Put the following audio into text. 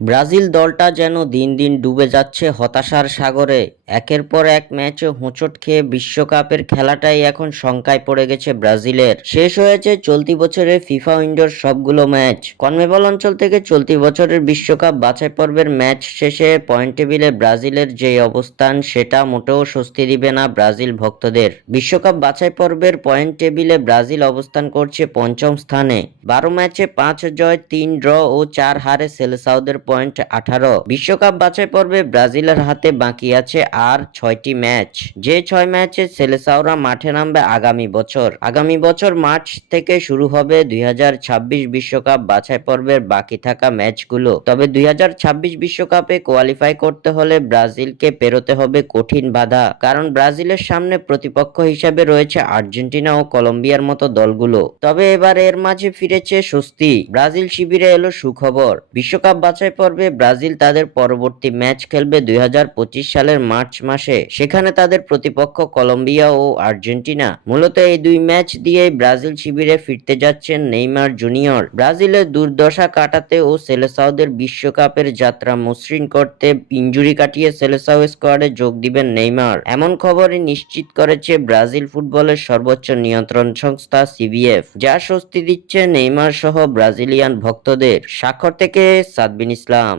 Brazil দলটা যেন দিন দিন ডুবে যাচ্ছে হতাশার সাগরে। একের পর এক ম্যাচে হোঁচট খেয়ে বিশ্বকাপের খেলাটাই এখন শঙ্কায় পড়ে গেছে ব্রাজিলের। শেষ হয়েছে চলতি বছরের ফিফা উইন্ডোর সবগুলো ম্যাচ। কনমেবল অঞ্চল থেকে চলতি বছরের বিশ্বকাপ বাছাই পর্বের ম্যাচ শেষে পয়েন্ট টেবিলে ব্রাজিলের যে অবস্থান সেটা মোটেও স্বস্তি দিবে না ব্রাজিল ভক্তদের। বিশ্বকাপ বাছাই পর্বের পয়েন্ট টেবিলে ব্রাজিল অবস্থান করছে পঞ্চম স্থানে। 12 ম্যাচে 5 জয়, 3 ড্র ও 4 হারে সেলেসাওদের পয়েন্ট 18। বিশ্বকাপ বাছাই পর্বে ব্রাজিলের হাতে বাকি আছে আর 6টি ম্যাচ। যে 6 ম্যাচে সেলেসাওরা মাঠে নামবে আগামী বছর মার্চ থেকে শুরু হবে 2026 বিশ্বকাপ বাছাই পর্বের বাকি থাকা ম্যাচগুলো। তবে 2026 বিশ্বকাপে কোয়ালিফাই করতে হলে ব্রাজিলকে পেরোতে হবে কঠিন বাধা, কারণ ব্রাজিলের সামনে প্রতিপক্ষ হিসেবে রয়েছে আর্জেন্টিনা ও কলম্বিয়ার মতো দলগুলো। তবে এবার এর মাঝে ফিরেছে স্বস্তি। ব্রাজিল শিবিরে এলো সুখবর। বিশ্বকাপ বাছাই পর্বে ব্রাজিল তাদের পরবর্তী ম্যাচ খেলবে 2025 সালের মার্চ মাসে। সেখানে তাদের প্রতিপক্ষ কলম্বিয়া ও আর্জেন্টিনা। মূলত এই দুই ম্যাচ দিয়েই ব্রাজিল শিবিরে ফিরতে যাচ্ছেন নেইমার জুনিয়র। ব্রাজিলের দুর্দশা কাটাতে ও সেলেসাওদের বিশ্বকাপের যাত্রা মসৃণ করতে ইনজুরি কাটিয়ে সেলেসাও স্কোয়াডে যোগ দিবেন নেইমার। এমন খবরই নিশ্চিত করেছে ব্রাজিল ফুটবলের সর্বোচ্চ নিয়ন্ত্রণ সংস্থা সিবিএফ, যা স্বস্তি দিচ্ছে নেইমার সহ ব্রাজিলিয়ান ভক্তদের। স্বাক্ষর থেকে সাদবিন ইসলাম।